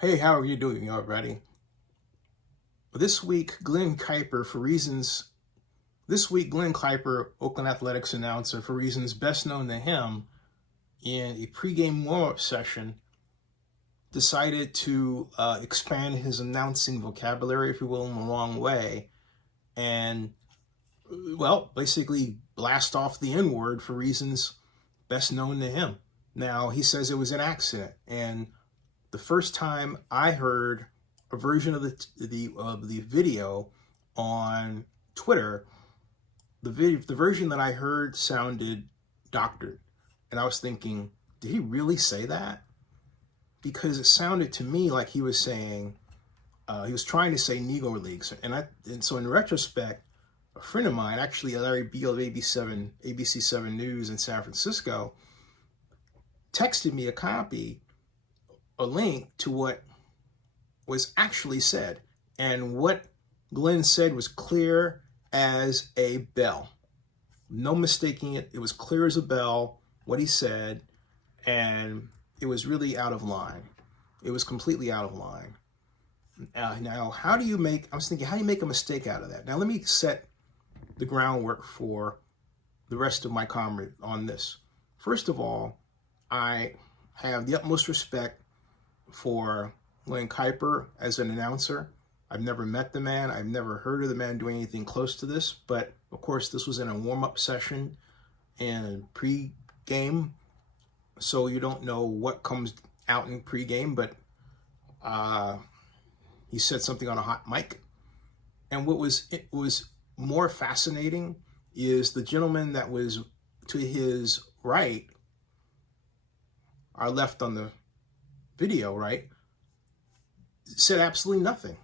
Hey, how are you doing, everybody? This week, Glen Kuiper, Oakland Athletics announcer, for reasons best known to him, in a pregame warm-up session, decided to expand his announcing vocabulary, if you will, in the wrong way, and, well, basically blast off the N-word for reasons best known to him. Now, he says it was an accident, and the first time I heard a version of the video on Twitter, the version that I heard sounded doctored, and I was thinking, did he really say that? Because it sounded to me like he was saying, he was trying to say Negro Leagues, and so in retrospect, a friend of mine, actually Larry Beal of ABC 7 News in San Francisco, texted me a link to what was actually said. And what Glenn said was clear as a bell. No mistaking it. It was clear as a bell what he said, and it was really out of line. It was completely out of line. Now, how do you make a mistake out of that? Now, let me set the groundwork for the rest of my comment on this. First of all, I have the utmost respect for Glen Kuiper as an announcer. I've never met the man. I've never heard of the man doing anything close to this. But, of course, this was in a warm-up session and pre-game, so you don't know what comes out in pre-game. But he said something on a hot mic. And what was more fascinating is the gentleman that was to his right, our left on the video, right, said absolutely nothing.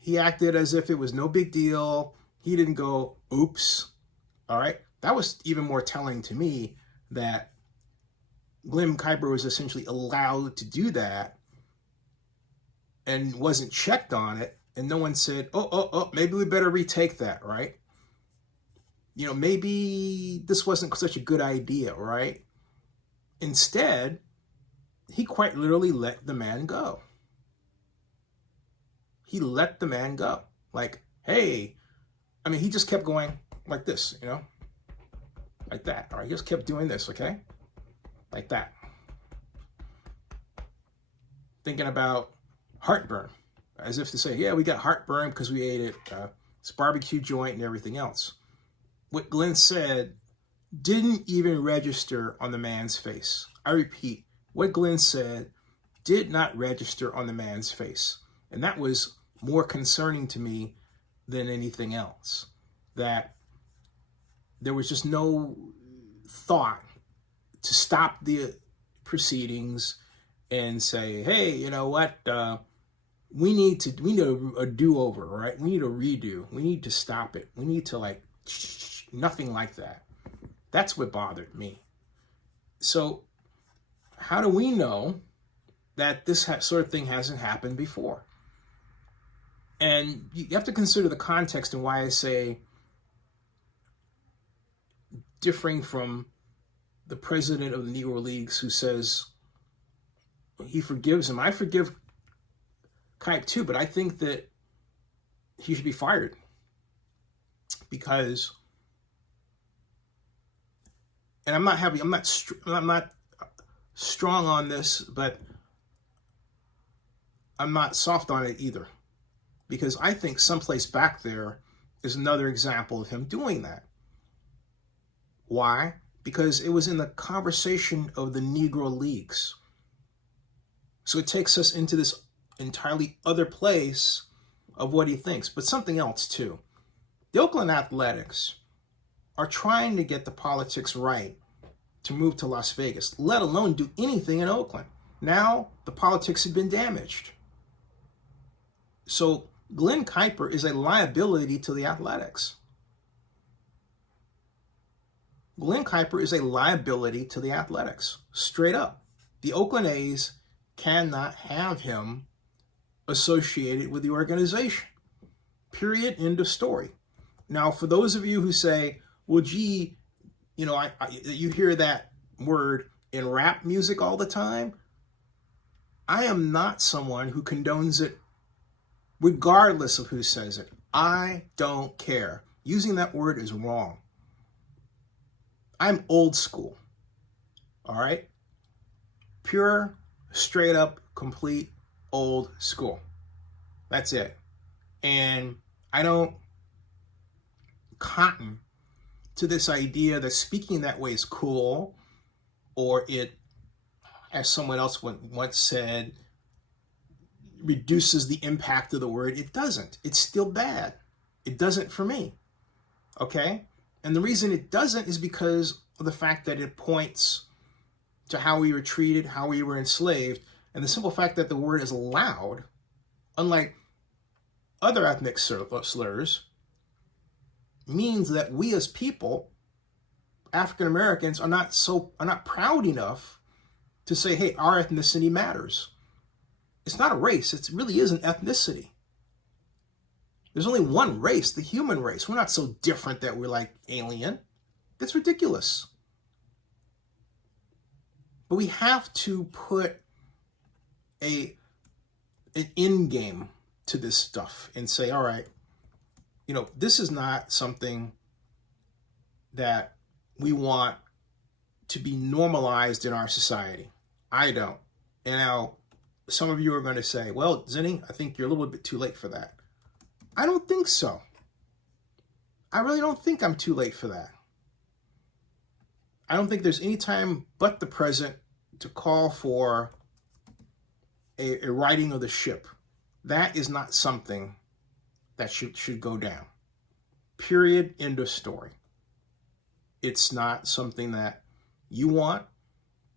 He acted as if it was no big deal. He didn't go, oops, all right? That was even more telling to me, that Glen Kuiper was essentially allowed to do that and wasn't checked on it, and no one said, oh, maybe we better retake that, right? You know, maybe this wasn't such a good idea, right? Instead, he quite literally let the man go. He let the man go. Like, hey, I mean, he just kept going like this, you know, like that. All right, he just kept doing this, okay? Like that. Thinking about heartburn, as if to say, yeah, we got heartburn because we ate it, this barbecue joint and everything else. What Glenn said didn't even register on the man's face. I repeat, what Glenn said did not register on the man's face. And that was more concerning to me than anything else. That there was just no thought to stop the proceedings and say, hey, you know what, we need a do-over, right? We need a redo. We need to stop it. We need to nothing like that. That's what bothered me. So how do we know that this sort of thing hasn't happened before? And you have to consider the context and why I say differing from the president of the Negro Leagues who says he forgives him. I forgive Kuiper too, but I think that he should be fired because, and I'm not strong on this, but I'm not soft on it either, because I think someplace back there is another example of him doing that. Why? Because it was in the conversation of the Negro Leagues. So it takes us into this entirely other place of what he thinks, but something else too. The Oakland Athletics are trying to get the politics right to move to Las Vegas, let alone do anything in Oakland. Now the politics have been damaged. So Glen Kuiper is a liability to the Athletics. Glen Kuiper is a liability to the Athletics, straight up. The Oakland A's cannot have him associated with the organization. Period. End of story. Now, for those of you who say, well, gee, you know, you hear that word in rap music all the time. I am not someone who condones it regardless of who says it. I don't care. Using that word is wrong. I'm old school. All right? Pure, straight up, complete old school. That's it. And I don't cotton to this idea that speaking that way is cool, or it, as someone else once said, reduces the impact of the word. It doesn't. It's still bad. It doesn't for me. Okay? And the reason it doesn't is because of the fact that it points to how we were treated, how we were enslaved, and the simple fact that the word is allowed, unlike other ethnic slurs, means that we as people, African Americans, are not proud enough to say, hey, our ethnicity matters. It's not a race. It really is an ethnicity. There's only one race, the human race. We're not so different that we're like alien. That's ridiculous. But we have to put an end game to this stuff and say, all right, this is not something that we want to be normalized in our society. I don't. And now some of you are going to say, well, Zinni, I think you're a little bit too late for that. I don't think so. I really don't think I'm too late for that. I don't think there's any time but the present to call for a righting of the ship. That is not something that should go down. Period. End of story. It's not something that you want.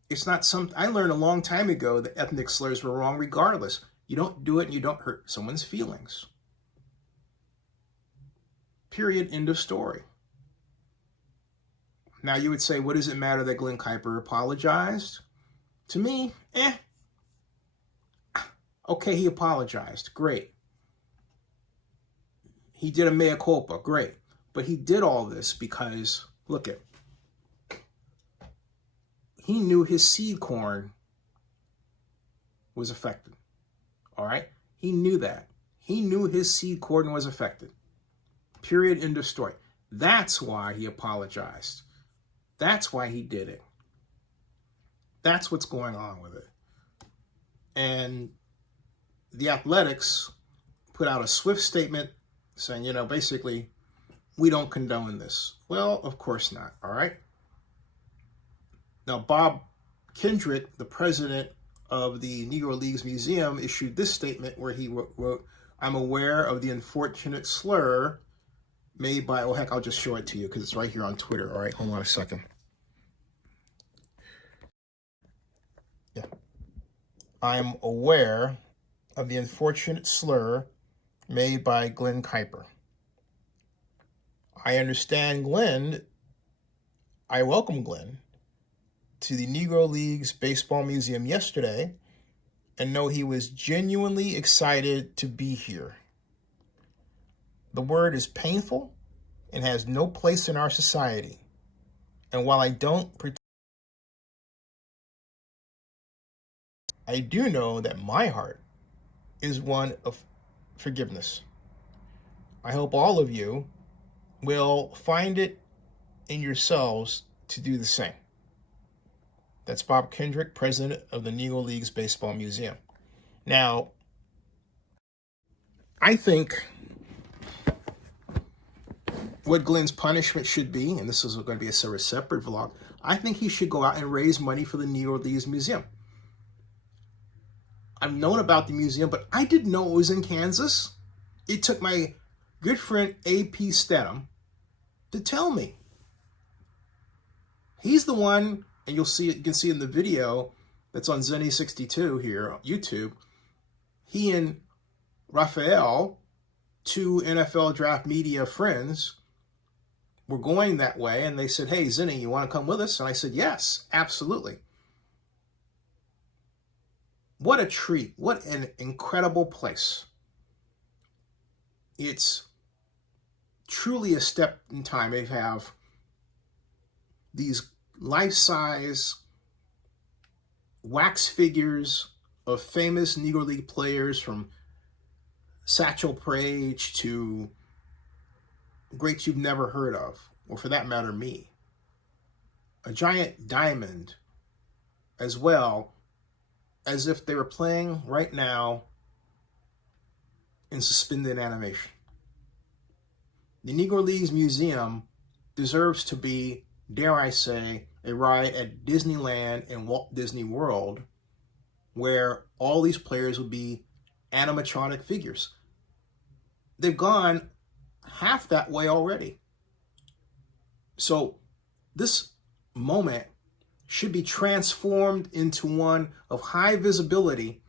It's not something. I learned a long time ago that ethnic slurs were wrong regardless. You don't do it and you don't hurt someone's feelings. Period. End of story. Now you would say, what does it matter that Glen Kuiper apologized? To me, okay, he apologized. Great. He did a mea culpa. Great. But he did all this because, look it, he knew his seed corn was affected. All right? He knew that. He knew his seed corn was affected. Period. End of story. That's why he apologized. That's why he did it. That's what's going on with it. And the Athletics put out a swift statement saying, basically, we don't condone this. Well, of course not. All right. Now, Bob Kendrick, the president of the Negro Leagues Museum, issued this statement where he wrote, I'm aware of the unfortunate slur made by, oh, heck, I'll just show it to you because it's right here on Twitter. All right, hold on a second. Yeah. I'm aware of the unfortunate slur made by Glen Kuiper. I understand Glen. I welcome Glen to the Negro Leagues Baseball Museum yesterday and know he was genuinely excited to be here. The word is painful and has no place in our society. And while I don't pretend, I do know that my heart is one of forgiveness. I hope all of you will find it in yourselves to do the same. That's Bob Kendrick, president of the Negro Leagues Baseball Museum. Now, I think what Glen's punishment should be, and this is going to be a separate vlog, I think he should go out and raise money for the Negro Leagues Museum. I've known about the museum, but I didn't know it was in Kansas. It took my good friend A.P. Stedham to tell me. He's the one, and you can see in the video that's on Zinni62 here on YouTube, he and Raphael, two NFL draft media friends, were going that way, and they said, hey, Zinni, you want to come with us? And I said, yes, absolutely. What a treat. What an incredible place. It's truly a step in time. They have these life-size wax figures of famous Negro League players, from Satchel Paige to greats you've never heard of, or for that matter, me. A giant diamond, as well, as if they were playing right now in suspended animation. The Negro Leagues Museum deserves to be, dare I say, a ride at Disneyland and Walt Disney World, where all these players would be animatronic figures. They've gone half that way already. So this moment should be transformed into one of high visibility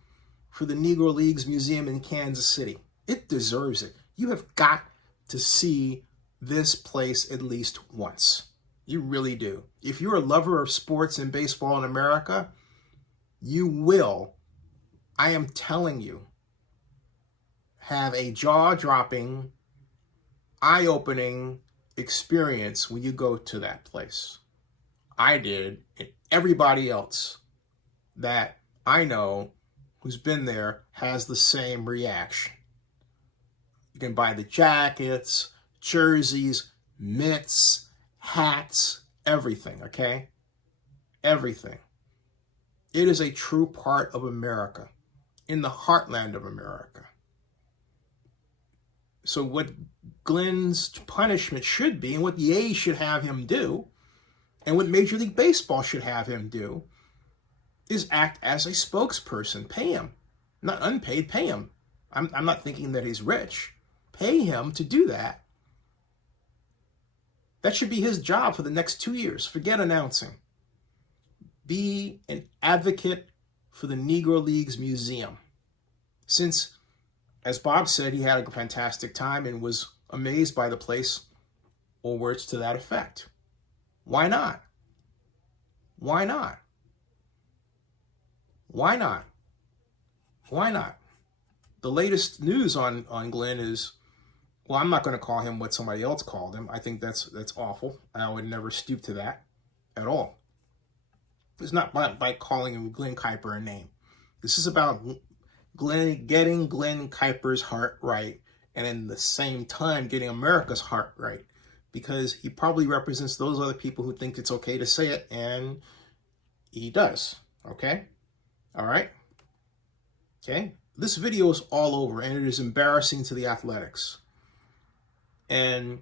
for the Negro Leagues Museum in Kansas City. It deserves it. You have got to see this place at least once. You really do. If you're a lover of sports and baseball in America, you will, I am telling you, have a jaw-dropping, eye-opening experience when you go to that place. I did, and everybody else that I know who's been there has the same reaction. You can buy the jackets, jerseys, mitts, hats, everything, okay? Everything. It is a true part of America, in the heartland of America. So what Glen's punishment should be, and what the A's should have him do, and what Major League Baseball should have him do, is act as a spokesperson. Pay him. Not unpaid, pay him. I'm not thinking that he's rich. Pay him to do that. That should be his job for the next 2 years. Forget announcing. Be an advocate for the Negro Leagues Museum. Since, as Bob said, he had a fantastic time and was amazed by the place, or words to that effect. Why not? Why not? Why not? Why not? The latest news on Glen is, well, I'm not going to call him what somebody else called him. I think that's awful. I would never stoop to that at all. It's not by calling him Glen Kuiper a name. This is about getting Glen Kuiper's heart right, and in the same time getting America's heart right, because he probably represents those other people who think it's okay to say it, and he does. Okay? All right? Okay? This video is all over, and it is embarrassing to the Athletics. And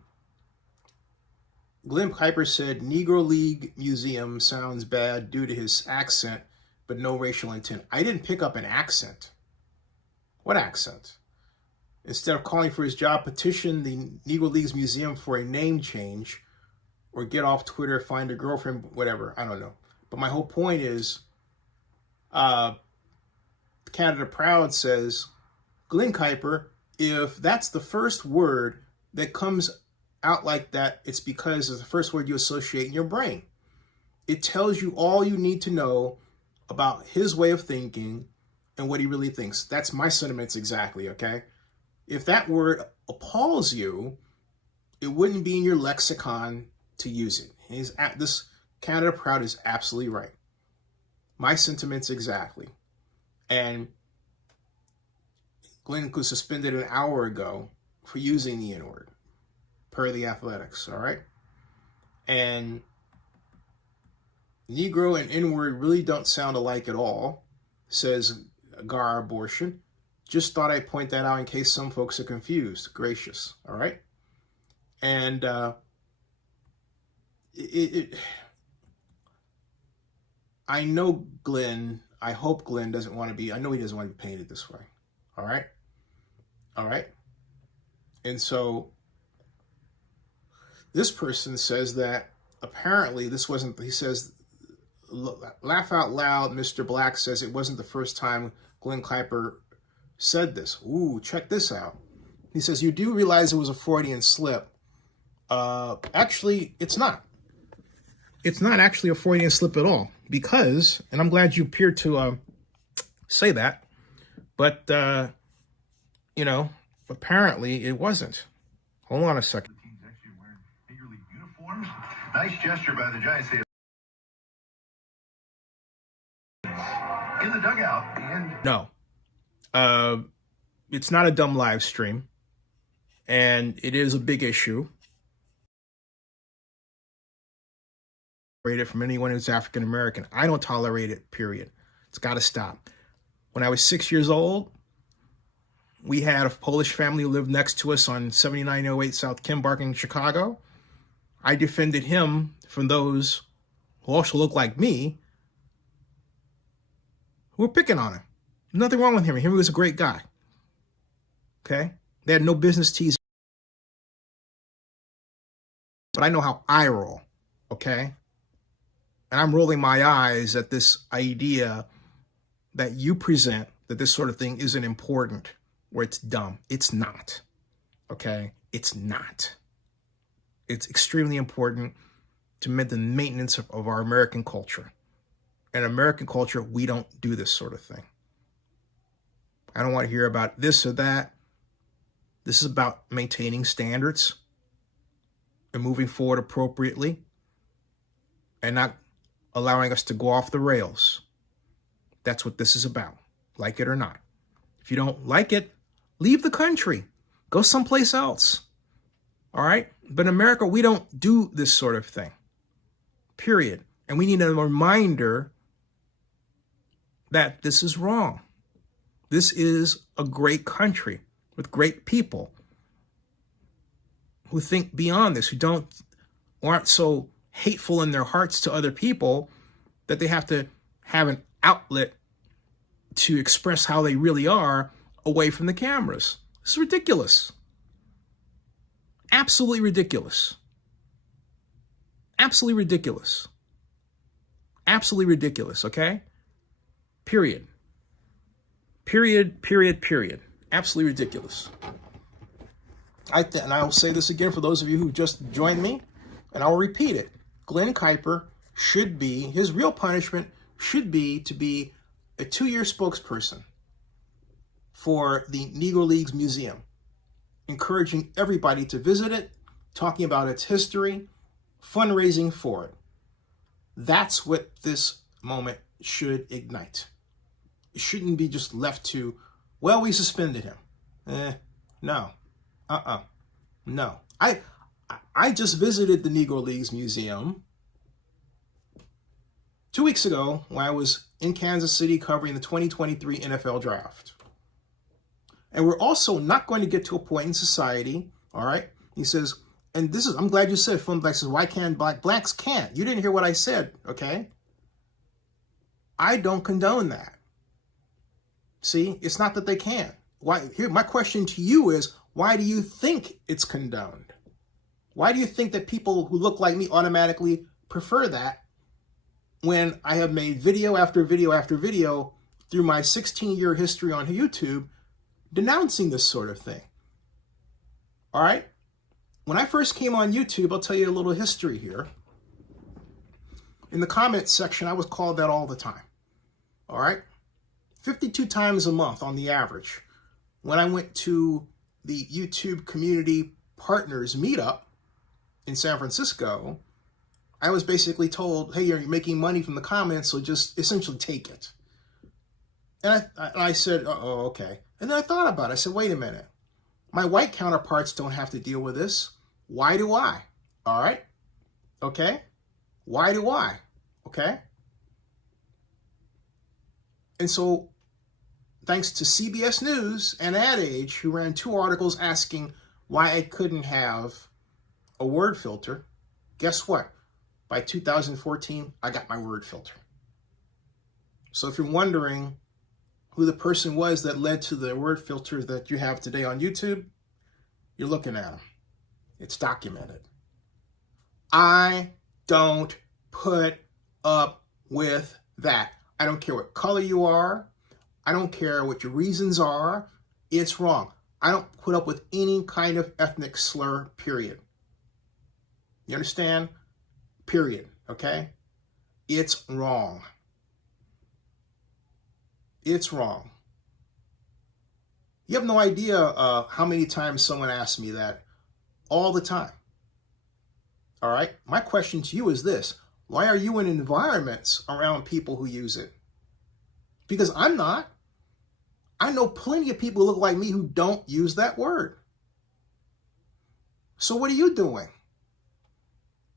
Glen Kuiper said, Negro League Museum sounds bad due to his accent, but no racial intent. I didn't pick up an accent. What accent? Instead of calling for his job, petition the Negro Leagues Museum for a name change, or get off Twitter, find a girlfriend, whatever. I don't know. But my whole point is, Canada Proud says, Glen Kuiper, if that's the first word that comes out like that, it's because it's the first word you associate in your brain. It tells you all you need to know about his way of thinking and what he really thinks. That's my sentiments exactly, okay? If that word appalls you, it wouldn't be in your lexicon to use it. This Canada Proud is absolutely right. My sentiments exactly. And Glen was suspended an hour ago for using the N-word, per the Athletics, all right? And Negro and N-word really don't sound alike at all, says Gar Abortion. Just thought I'd point that out in case some folks are confused. Gracious, all right? And I know Glen, I hope Glen doesn't want to be, I know he doesn't want to be painted this way, all right? All right? And so this person says that apparently this wasn't, he says, laugh out loud, Mr. Black says it wasn't the first time Glen Kuiper said this. Ooh, check this out. He says, you do realize it was a Freudian slip. Actually, it's not. It's not actually a Freudian slip at all, because, and I'm glad you appeared to say that, but, you know, apparently it wasn't. Hold on a second. The team's actually wearing Major League uniforms. Nice gesture by the Giants. in the dugout. And No. It's not a dumb live stream. And it is a big issue. From anyone who's African American. I don't tolerate it, period. It's got to stop. When I was 6 years old, we had a Polish family who lived next to us on 7908 South Kimbark in Chicago. I defended him from those who also look like me, who were picking on him. Nothing wrong with him. He was a great guy. Okay? They had no business teasing. But I know how I roll. Okay? And I'm rolling my eyes at this idea that you present that this sort of thing isn't important, where it's dumb. It's not. Okay? It's not. It's extremely important to the maintenance of our American culture. In American culture, we don't do this sort of thing. I don't want to hear about this or that. This is about maintaining standards and moving forward appropriately and not allowing us to go off the rails. That's what this is about, like it or not. If you don't like it, leave the country. Go someplace else. All right? But in America, we don't do this sort of thing, period. And we need a reminder that this is wrong. This is a great country with great people who think beyond this, who aren't so hateful in their hearts to other people that they have to have an outlet to express how they really are away from the cameras. It's ridiculous. Absolutely ridiculous. Absolutely ridiculous. Absolutely ridiculous, okay? Period. Period, period, period. Absolutely ridiculous. And I will say this again for those of you who just joined me, and I will repeat it. Glen Kuiper his real punishment should be to be a 2-year spokesperson for the Negro Leagues Museum, encouraging everybody to visit it, talking about its history, fundraising for it. That's what this moment should ignite. It shouldn't be just left to, well, we suspended him. No. No. I just visited the Negro Leagues Museum 2 weeks ago when I was in Kansas City covering the 2023 NFL Draft. And we're also not going to get to a point in society, all right? He says, and this is, I'm glad you said, Film Black says, why can't blacks can't? You didn't hear what I said, okay? I don't condone that. See, it's not that they can't. Why? Here, my question to you is, why do you think it's condoned? Why do you think that people who look like me automatically prefer that when I have made video after video after video through my 16-year history on YouTube denouncing this sort of thing? All right? When I first came on YouTube, I'll tell you a little history here. In the comments section, I was called that all the time. All right? 52 times a month on the average. When I went to the YouTube Community Partners Meetup in San Francisco, I was basically told, hey, you're making money from the comments, so just essentially take it. And I said, oh, okay. And then I thought about it. I said, wait a minute. My white counterparts don't have to deal with this. Why do I? All right? Okay? Why do I? Okay? And so, thanks to CBS News and Ad Age, who ran 2 articles asking why I couldn't have a word filter, guess what? By 2014, I got my word filter. So if you're wondering who the person was that led to the word filter that you have today on YouTube, you're looking at him. It's documented. I don't put up with that. I don't care what color you are. I don't care what your reasons are. It's wrong. I don't put up with any kind of ethnic slur, period. You understand? Period. Okay? It's wrong. It's wrong. You have no idea how many times someone asks me that all the time. All right? My question to you is this. Why are you in environments around people who use it? Because I'm not. I know plenty of people who look like me who don't use that word. So what are you doing?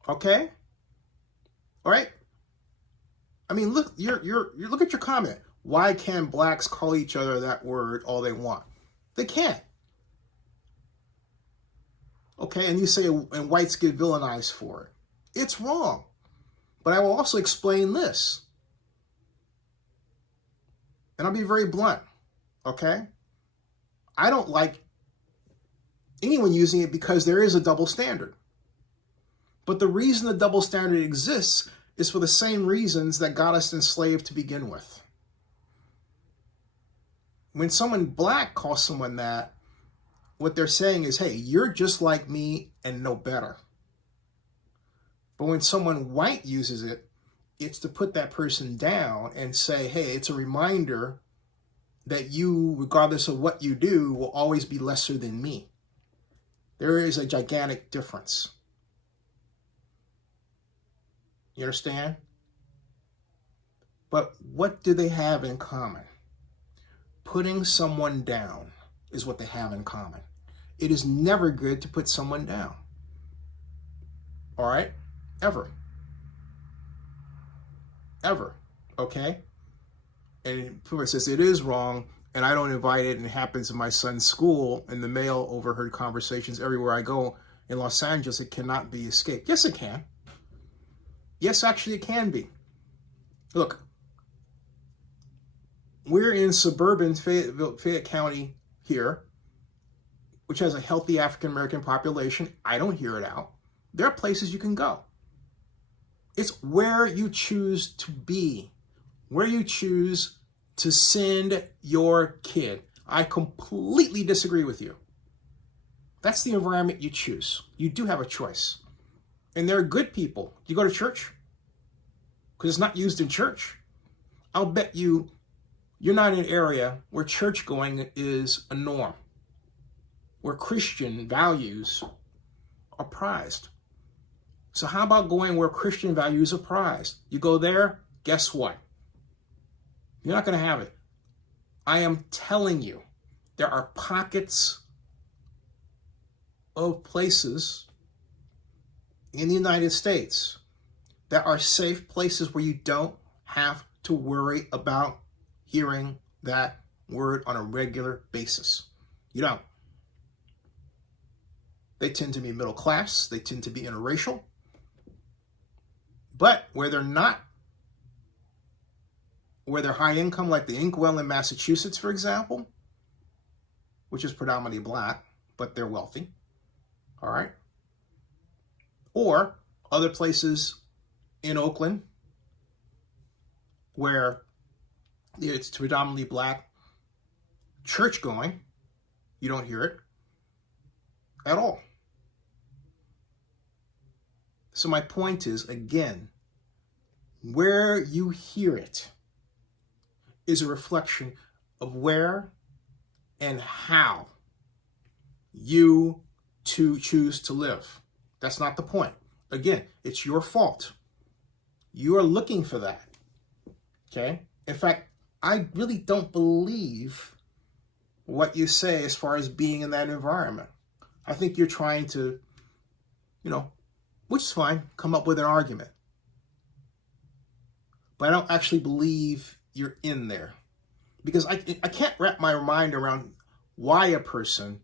Okay? All right? I mean, look, look at your comment. Why can blacks call each other that word all they want? They can't. Okay, and you say, and whites get villainized for it. It's wrong. But I will also explain this. And I'll be very blunt, okay? I don't like anyone using it because there is a double standard. But the reason the double standard exists is for the same reasons that got us enslaved to begin with. When someone black calls someone that, what they're saying is, hey, you're just like me and no better. But when someone white uses it, it's to put that person down and say, hey, it's a reminder that you, regardless of what you do, will always be lesser than me. There is a gigantic difference. You understand? But what do they have in common? Putting someone down is what they have in common. It is never good to put someone down. All right? Ever. Ever. Okay? And Puma says it is wrong, and I don't invite it, and it happens in my son's school, and the male overheard conversations everywhere I go in Los Angeles. It cannot be escaped. Yes, it can. Yes, actually, it can be. Look, we're in suburban Fayette County here, which has a healthy African-American population. I don't hear it out. There are places you can go. It's where you choose to be, where you choose to send your kid. I completely disagree with you. That's the environment you choose. You do have a choice. And there are good people. Do you go to church? Because it's not used in church. I'll bet you're not in an area where church going is a norm, where Christian values are prized. So how about going where Christian values are prized? You go there, guess what? You're not going to have it. I am telling you, there are pockets of places in the United States that are safe places where you don't have to worry about hearing that word on a regular basis. You don't. They tend to be middle class. They tend to be interracial. But where they're not, where they're high income, like the Inkwell in Massachusetts, for example, which is predominantly black, but they're wealthy, all right? Or other places in Oakland where it's predominantly black, church going, you don't hear it at all. So my point is, again, where you hear it is a reflection of where and how you choose to live. That's not the point. Again, it's your fault. You are looking for that. Okay? In fact, I really don't believe what you say as far as being in that environment. I think you're trying to, which is fine, come up with an argument. But I don't actually believe you're in there. Because I can't wrap my mind around why a person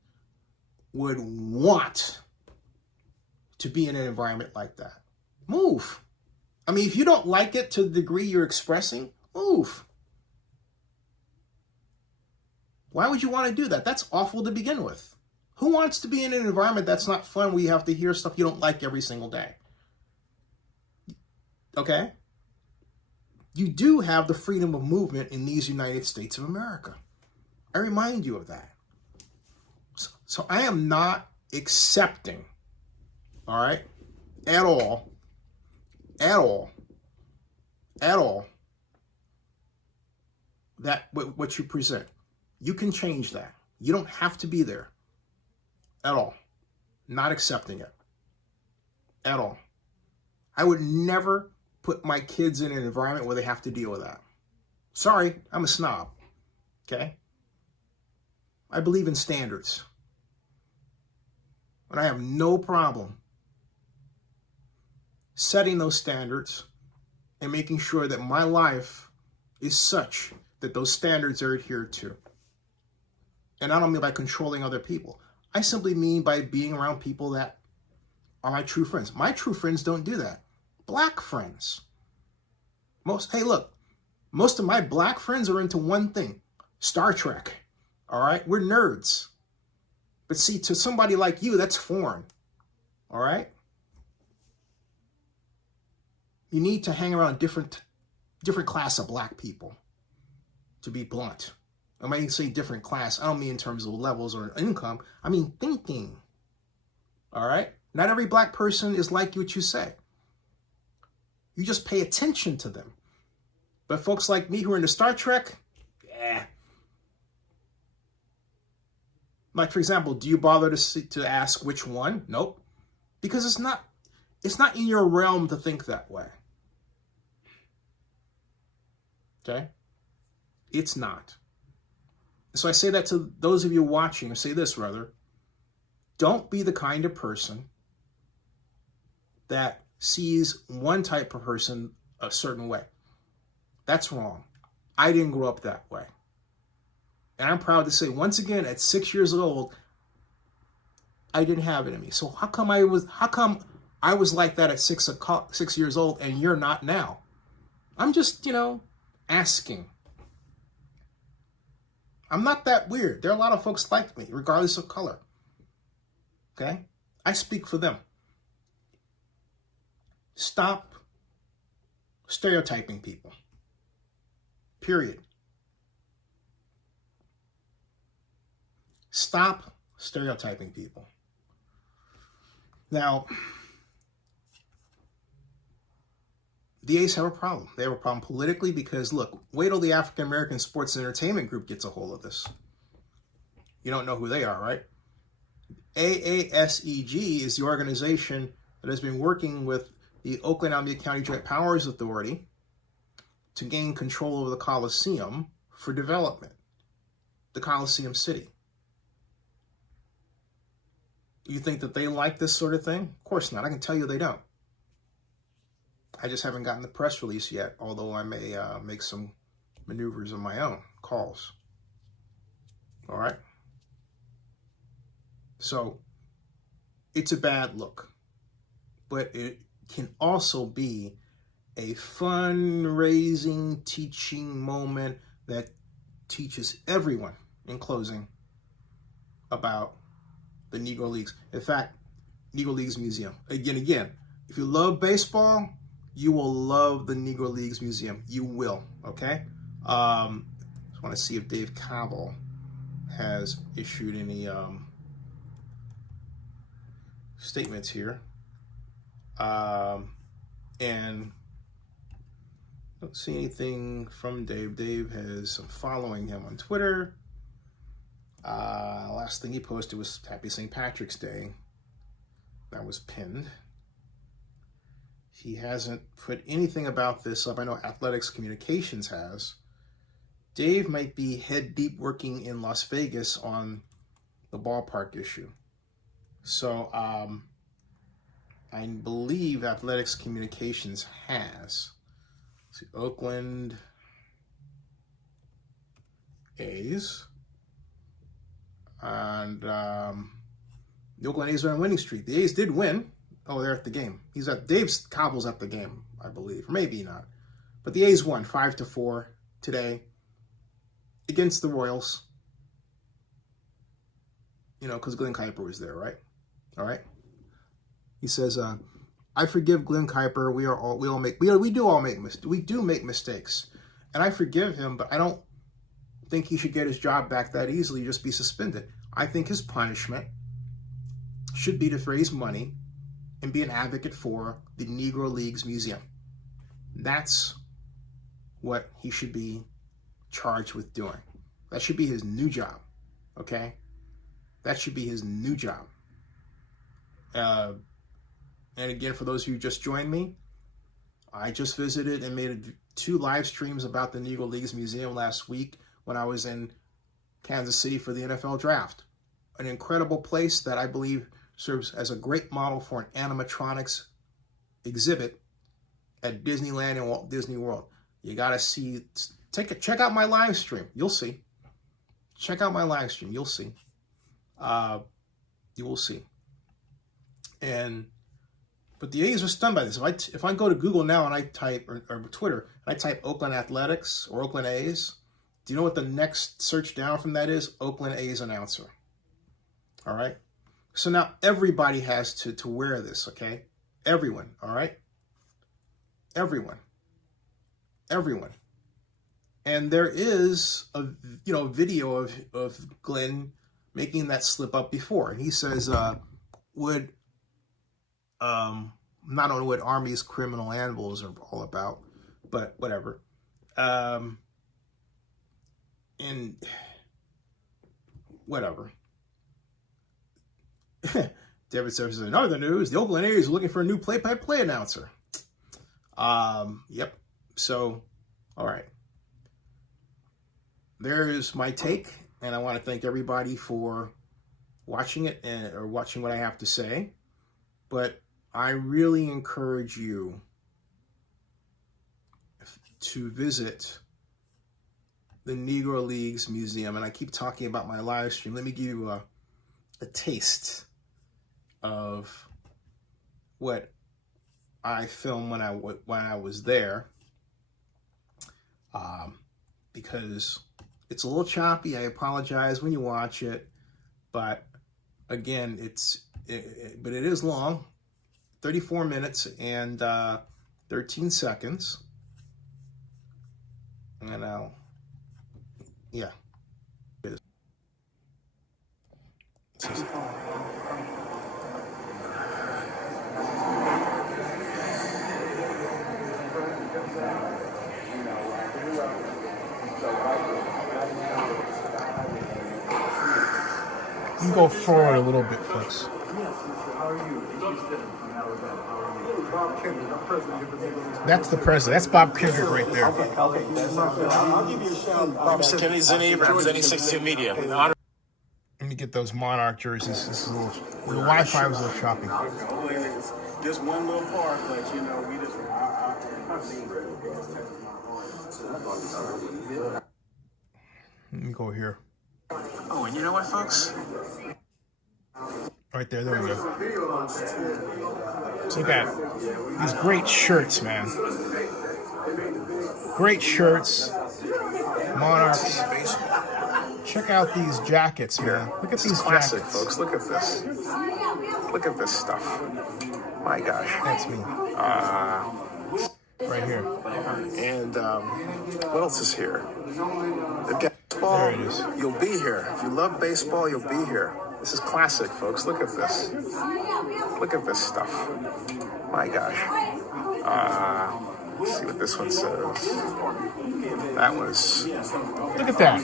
would want to be in an environment like that. Move. I mean, if you don't like it to the degree you're expressing, move. Why would you want to do that? That's awful to begin with. Who wants to be in an environment that's not fun where you have to hear stuff you don't like every single day? Okay? You do have the freedom of movement in these United States of America. I remind you of that. So I am not accepting, all right, at all, that what you present. You can change that. You don't have to be there at all. Not accepting it at all. I would never put my kids in an environment where they have to deal with that. Sorry, I'm a snob. Okay? I believe in standards. And I have no problem setting those standards and making sure that my life is such that those standards are adhered to. And I don't mean by controlling other people. I simply mean by being around people that are my true friends. My true friends don't do that. Black friends. Hey, look, most of my black friends are into one thing, Star Trek. All right? We're nerds. But see, to somebody like you, that's foreign. All right? You need to hang around different class of black people, to be blunt. I might say different class. I don't mean in terms of levels or income. I mean thinking. All right? Not every black person is like what you say. You just pay attention to them. But folks like me who are into Star Trek, yeah. Like, for example, do you bother to ask which one? Nope. Because it's not in your realm to think that way. Okay? It's not. So I say that to those of you watching, or say this rather, don't be the kind of person that sees one type of person a certain way. That's wrong. I didn't grow up that way. And I'm proud to say, once again, at 6 years old, I didn't have it in me. So how come I was like that at 6 years old and you're not now? I'm just, asking. I'm not that weird. There are a lot of folks like me, regardless of color. Okay? I speak for them. Stop stereotyping people. Period. Stop stereotyping people. Now, the A's have a problem. They have a problem politically because, look, wait till the African American Sports and Entertainment Group gets a hold of this. You don't know who they are, right? AASEG is the organization that has been working with the Oakland Alameda County Joint Powers Authority to gain control over the Coliseum for development, the Coliseum City. You think that they like this sort of thing? Of course not. I can tell you they don't. I just haven't gotten the press release yet, although I may make some maneuvers of my own, calls. All right? So, it's a bad look. But it can also be a fundraising, teaching moment that teaches everyone, in closing, about the Negro Leagues. In fact, Negro Leagues Museum. Again, if you love baseball, you will love the Negro Leagues Museum. You will, okay? I just want to see if Dave Cobble has issued any statements here. And I don't see anything from Dave. Dave has, I'm following him on Twitter. Last thing he posted was Happy St. Patrick's Day. That was pinned. He hasn't put anything about this up. I know Athletics Communications has. Dave might be head deep working in Las Vegas on the ballpark issue. So I believe Athletics Communications has. Let's see, Oakland A's. And the Oakland A's are on winning streak. The A's did win. Oh, they're at the game. Dave's Cobble's at the game, I believe. Or maybe not. But the A's won 5-4 today against the Royals. Because Glen Kuiper was there, right? All right. He says, I forgive Glen Kuiper. We do make mistakes. And I forgive him, but I don't think he should get his job back that easily, just be suspended. I think his punishment should be to raise money and be an advocate for the Negro Leagues Museum. That's what he should be charged with doing. That should be his new job, okay? That should be his new job. And again, for those of you who just joined me, I just visited and made 2 live streams about the Negro Leagues Museum last week when I was in Kansas City for the NFL Draft. An incredible place that I believe serves as a great model for an animatronics exhibit at Disneyland and Walt Disney World. You gotta see, check out my live stream. You'll see. Check out my live stream. You'll see. You will see. But the A's are stunned by this. If I go to Google now and I type, or Twitter, and I type Oakland Athletics or Oakland A's, do you know what the next search down from that is? Oakland A's announcer. All right? So now everybody has to wear this, okay? Everyone, all right? Everyone. And there is a video of Glenn making that slip up before. And he says, not on what Army's criminal animals are all about, but whatever. And whatever. David says, in other news, the Oakland A's are looking for a new play-by-play announcer. Yep. So, all right. There's my take, and I want to thank everybody for watching it or watching what I have to say. But I really encourage you to visit the Negro Leagues Museum. And I keep talking about my live stream. Let me give you a taste of what I filmed when I was there, because it's a little choppy. I apologize when you watch it, but again, but it is long, 34 minutes and 13 seconds, and yeah. You can go forward a little bit, folks. That's the president. That's Bob Kendrick right there. I'll give you a shout. Kenny Zinni Abrams, Zenny62 Media. Let me get those Monarch jerseys. This is the Wi-Fi was a little choppy. Just one little part, but we just. Let me go here. Oh, and you know what, folks? Right there we go. So look at these great shirts, man. Great shirts. Monarchs. Check out these jackets, man. Look at these Classic, jackets. folks. Look at this. Look at this stuff. My gosh. That's me. Right here. And what else is here? They've got baseball. There it is. You'll be here. If you love baseball, you'll be here. This is classic, folks. Look at this. Look at this stuff. My gosh. Let's see what this one says. That was. Look at that.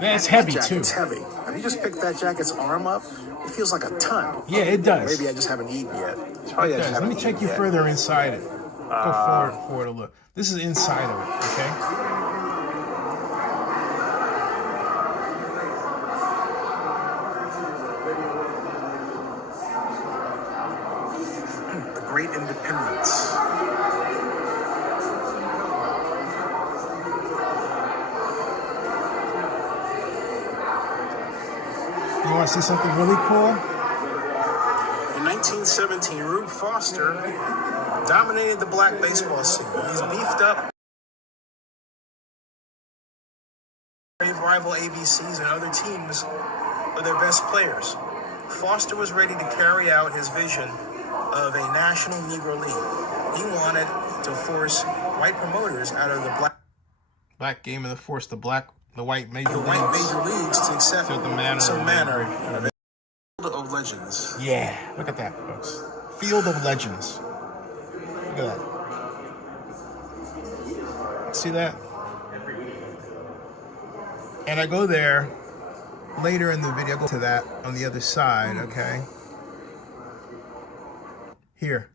That's heavy, too. It's heavy. Have you just picked that jacket's arm up? It feels like a ton. Yeah, it does. Maybe I just haven't eaten yet. It does. Let me take you further inside it. Go forward a look. This is inside of it, okay? The Great Independence. You want to see something really cool? In 1917, Rube Foster dominated the black baseball scene. He's beefed up rival ABCs and other teams with their best players. Foster was ready to carry out his vision of a national Negro League. He wanted to force white promoters out of the Black game of the force, the white major leagues to accept some manner of legends. Yeah, look at that, folks. Field of Legends. Look at that. See that? And I go there later in the video. Go to that on the other side, okay? Here.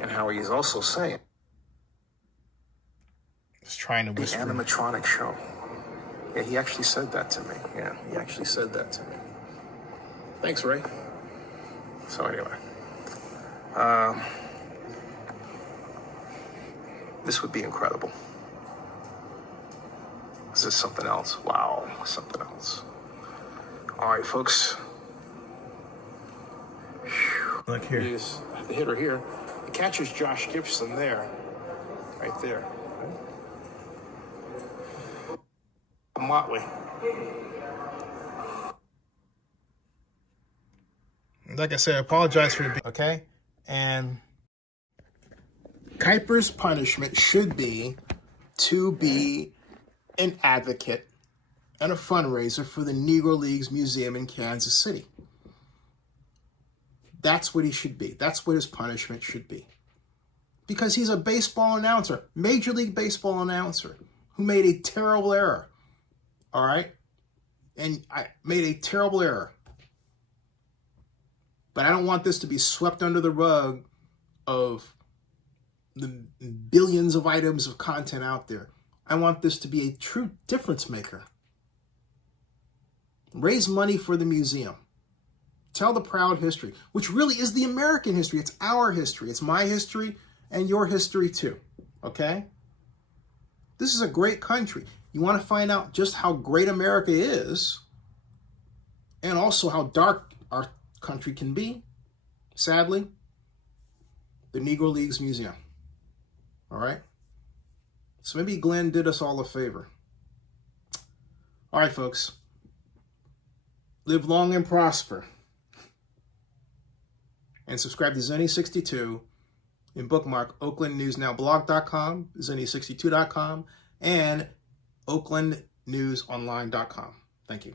And how he's also saying Just trying to The whisper. animatronic show. Yeah, he actually said that to me. Yeah, he actually said that to me. Thanks, Ray. So anyway, this would be incredible. This is something else. Wow, something else. All right, folks. Look here. He's the hitter here. The catcher's Josh Gibson there. Right there. Motley. Like I said, I apologize for it. Okay? And Kuiper's punishment should be to be an advocate and a fundraiser for the Negro Leagues Museum in Kansas City. That's what he should be. That's what his punishment should be. Because he's a baseball announcer, Major League Baseball announcer, who made a terrible error. All right? And I made a terrible error. But I don't want this to be swept under the rug of the billions of items of content out there. I want this to be a true difference maker. Raise money for the museum. Tell the proud history, which really is the American history. It's our history. It's my history and your history too. Okay? This is a great country. You want to find out just how great America is and also how dark our country can be, sadly, the Negro Leagues Museum. All right? So maybe Glenn did us all a favor. All right, folks. Live long and prosper. And subscribe to Zenny62 and bookmark OaklandNewsNowBlog.com, Zenny62.com, and OaklandNewsOnline.com. Thank you.